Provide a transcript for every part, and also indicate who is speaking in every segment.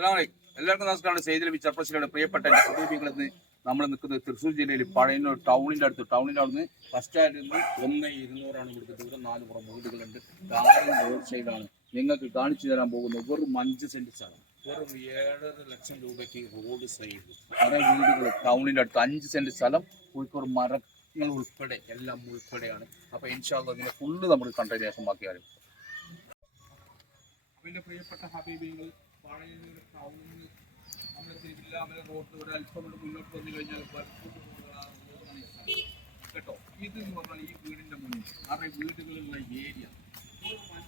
Speaker 1: എല്ലാവർക്കും നമസ്കാരം. സെയ്തിൽ വിച്ചർപ്പസിലൂടെ പ്രിയപ്പെട്ട എന്റെ നമ്മൾ നിൽക്കുന്നത് തൃശ്ശൂർ ജില്ലയിൽ പഴയന്നൂർ ടൗണിന്റെ അടുത്ത്. ടൗണിന്റെ അവിടുന്ന് ഫസ്റ്റ് സ്റ്റാൻഡിൽ നിന്ന് ഒന്ന് ഇരുന്നൂറാണ് ഇവിടുത്തെ ദൂരം. നാല് പുറം വീടുകളുണ്ട്. കാറും റോഡ് സൈഡാണ് നിങ്ങൾക്ക് കാണിച്ചു തരാൻ പോകുന്ന വെറും അഞ്ച് സെന്റ് സ്ഥലം വെറും ഏഴര ലക്ഷം രൂപയ്ക്ക് റോഡ് സൈഡ് കുറേ വീടുകൾ ടൗണിന്റെ അടുത്ത് അഞ്ച് സെന്റ് സ്ഥലം. കോഴിക്കോട് മരങ്ങൾ ഉൾപ്പെടെ എല്ലാം ഉൾപ്പെടെയാണ്. അപ്പോൾ ഇൻഷാല്ല അതിനെ ഫുള്ള് നമ്മൾ കണ്ടതിന് ശേഷം ബാക്കിയാലും പിന്നെ പ്രിയപ്പെട്ട ഹബീബിങ്ങൾ ടൗണിൽ റോഡ് മുന്നോട്ട് കഴിഞ്ഞാൽ ഇത് ഈ മുന്നിൽ വീടുകളുള്ള ഏരിയ നമ്മൾ.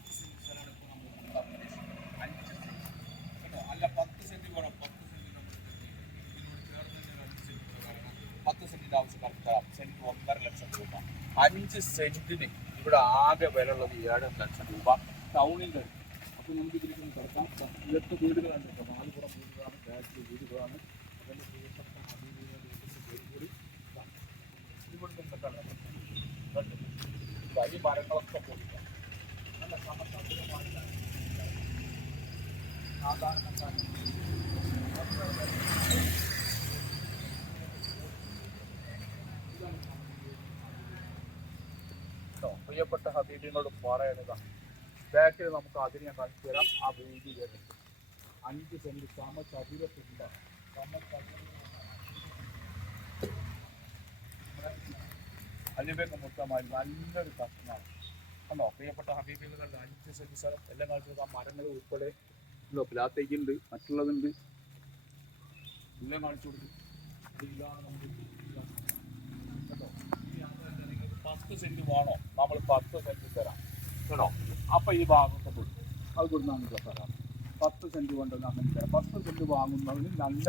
Speaker 1: അഞ്ച് അല്ല നമ്മൾ രൂപ. ഇവിടെ ആകെ വില ഉള്ളത് ഏഴര ലക്ഷം രൂപ. ടൗണിന്റെ അപ്പോൾ നമുക്ക് ഇതിലേക്ക് ഒന്ന് കിടക്കാം ഇവിടുത്തെ വീടുകളാണ് കേട്ടോ. നാലുപുറം വീടുകളാണ് ബാക്കിൽ വീടുകളാണ്. അതിന്റെ പ്രിയപ്പെട്ട അതിഥികളുടെ വീട്ടിന്റെ പേര് കൂടി ഇതാ. ഇവിടുത്തെ എന്തൊക്കെയാണ്? കണ്ടോ? ഇതാ, ഈ മരങ്ങളൊക്കെ പൊടിക്കാം നല്ല സമസൗകര്യമായ സാധാരണക്കാരൻ കേട്ടോ പ്രിയപ്പെട്ട ഹബീബിനോട് പറയണതാ. ബാക്കിൽ നമുക്ക് അതിന് ഞാൻ കാണിച്ചു തരാം. ആ വീതി വരുന്നത് അഞ്ച് സെന്റ് സമ ചതുരത്തില്ല സമ അലിബേക്ക് മൊത്തമായി നല്ലൊരു കഷ്ണമാണ്. കണ്ടോ? പ്രിയപ്പെട്ട ഹബീബികളുടെ അഞ്ച് സെന്റ് സ്ഥലം എല്ലാം കാണിച്ചത് ആ മരങ്ങൾ ഉൾപ്പെടെ ഉണ്ടോ? പ്ലാത്തേക്കുണ്ട് മറ്റുള്ളതുണ്ട്. എല്ലാം കാണിച്ചു കൊടുക്കും പത്ത് സെന്റ് വേണോ? നമ്മൾ പത്ത് സെന്റ് തരാം. കേട്ടോ അപ്പൊ ഈ ഭാഗത്ത് കൊടുക്കും അത് കൊടുക്കുന്ന തരാം. പത്ത് സെന്റ് കൊണ്ട് അങ്ങനെ പത്ത് സെന്റ് വാങ്ങുന്നതിന് നല്ല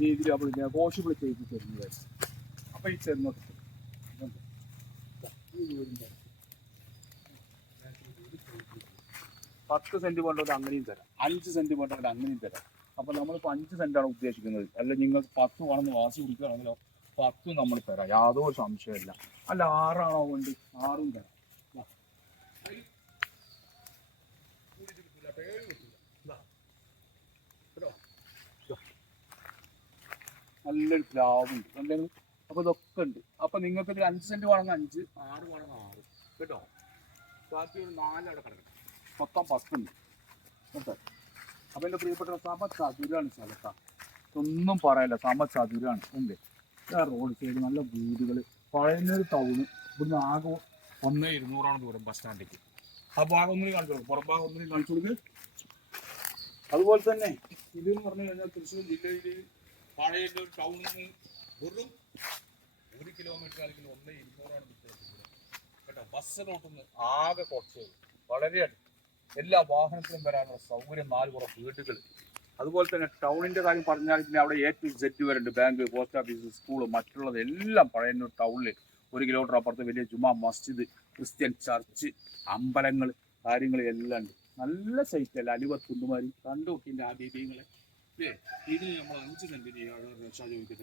Speaker 1: രീതിയിൽ അവർ നെഗോഷ്യബിൾ ചെയ്ത് തരുന്നതായിരിക്കും. അപ്പൊ ഈ ചെന്ന്. പത്ത് സെന്റ് കൊണ്ടുവന്ന് അങ്ങനെയും തരാം. അഞ്ച് സെന്റ് കൊണ്ടുവന്ന് അങ്ങനെയും തരാം. അപ്പൊ നമ്മളിപ്പോൾ അഞ്ച് സെന്റാണ് ഉദ്ദേശിക്കുന്നത്. അല്ല നിങ്ങൾ പത്ത് വേണമെന്ന് വാശി കുടിക്കുകയാണെങ്കിലോ പത്തും നമ്മൾ തരാം. യാതൊരു സംശയമില്ല അല്ല ആറാണോ കൊണ്ട് ആറും തരാം. നല്ലൊരു പ്ലാവുണ്ട്. നല്ലൊരു അപ്പൊ ഇതൊക്കെ ഉണ്ട്. അപ്പൊ നിങ്ങൾക്ക് ഇതിൽ അഞ്ച് സെന്റ് വേണമെങ്കിൽ അഞ്ച്. ആറ് വേണമെങ്കിൽ ആറ്. കേട്ടോ? ബാക്കി ഒരു നാല് അവിടെ കിടക്കണം. മൊത്തം പത്തുണ്ട് കേട്ടോ? അപ്പൊ എന്റെ പ്രിയപ്പെട്ട സമ ചതുരാണ് സ്ഥലത്താ ഒന്നും പറയല്ല. സമ ചതുരാണ് ഉണ്ട് റോഡ് സൈഡ് നല്ല വീടുകൾ പഴയൊരു ടൗണ് ഇവിടുന്ന് ആകെ ഒന്ന് ഇരുന്നൂറാണ് ദൂരം ബസ് സ്റ്റാൻഡിലേക്ക് ആ ഭാഗം ഒന്നിനും കാണിച്ചു കൊടുക്കും. പുറം ഭാഗം ഒന്നിനും കാണിച്ചു കൊടുക്ക്. അതുപോലെ തന്നെ ഇത് എന്ന് പറഞ്ഞു കഴിഞ്ഞാൽ തൃശ്ശൂർ ജില്ലയിൽ പഴയൊരു ടൗണിൽ വെറും ഒരു കിലോമീറ്റർ അല്ലെങ്കിൽ ഒന്ന് ഇരുന്നൂറാണ് കേട്ടോ ബസ് റൂട്ടിൽ ആകെ കുറച്ച് വളരെ എല്ലാ വാഹനത്തിലും വരാനുള്ള സൗകര്യം നാല് പുറം വീടുകൾ. അതുപോലെ തന്നെ ടൗണിന്റെ കാര്യം പറഞ്ഞാൽ പിന്നെ അവിടെ എ ടു സെറ്റ് വരുന്നുണ്ട് ബാങ്ക് പോസ്റ്റ് ഓഫീസ് സ്കൂൾ മറ്റുള്ളത് എല്ലാം പഴയന്നൂർ ടൗണിൽ ഒരു കിലോമീറ്റർ അപ്പുറത്ത് വലിയ ജുമാ മസ്ജിദ് ക്രിസ്ത്യൻ ചർച്ച് അമ്പലങ്ങൾ കാര്യങ്ങൾ എല്ലാം ഉണ്ട്. നല്ല സൈറ്റ് അല്ല? അലിവത്തുണ്ടുമാരി കണ്ടു നോക്കിന്റെ ആ ദീപങ്ങളെ ഇത് നമ്മൾ അഞ്ച് സെന്റിന്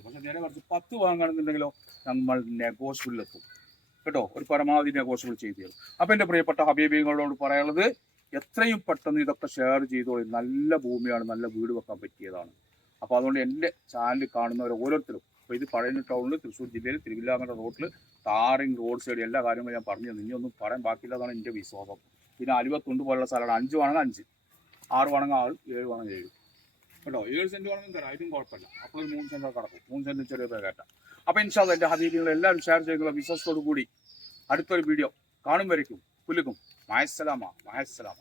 Speaker 1: പക്ഷെ നേരെ കുറച്ച് പത്ത് വാങ്ങണമെന്നുണ്ടെങ്കിലോ നമ്മൾ നെഗോഷ്യബിളിലെത്തും കേട്ടോ? ഒരു പരമാവധി നെഗോഷ്യബിൾ ചെയ്തു തരും. അപ്പം എന്റെ പ്രിയപ്പെട്ട ഹബീബികളോട് പറയാനുള്ളത് എത്രയും പെട്ടെന്ന് ഇതൊക്കെ ഷെയർ ചെയ്തോളി. നല്ല ഭൂമിയാണ് നല്ല വീട് വെക്കാൻ പറ്റിയതാണ്. അപ്പോൾ അതുകൊണ്ട് എന്റെ ചാനൽ കാണുന്നവർ ഓരോരുത്തരും അപ്പോൾ ഇത് പഴയ ടൗണിൽ തൃശ്ശൂർ ജില്ലയിൽ തിരുവില്ലാമല റോഡിൽ താറിങ് റോഡ് സൈഡ് എല്ലാ കാര്യങ്ങളും ഞാൻ പറഞ്ഞു. ഇനി ഒന്നും പറയാൻ ബാക്കിയില്ലാതാണ് എന്റെ വിശ്വാസം. പിന്നെ അലുവത്തുണ്ട് പോലുള്ള സ്ഥലമാണ്. അഞ്ച് വേണമെങ്കിൽ അഞ്ച്. ആറ് വേണമെങ്കിൽ ആറ് ഏഴ് വേണമെങ്കിൽ ഏഴ്. കേട്ടോ? ഏഴ് സെന്റ് വേണമെങ്കിൽ തരാം. ഇതും കുഴപ്പമില്ല. അപ്പോൾ മൂന്ന് സെന്റ് കടക്കും. മൂന്ന് സെന്റ് ചെറിയ പേരേറ്റ അപ്പോൾ ഇൻഷാല്ല എന്റെ ഹബീബികൾ എല്ലാവരും ഷെയർ ചെയ്യുന്ന വിശ്വാസത്തോടു കൂടി അടുത്തൊരു വീഡിയോ കാണും വരയ്ക്കും. പുലുക്കും മഹസ്സലാമ മഹസ്സലാമ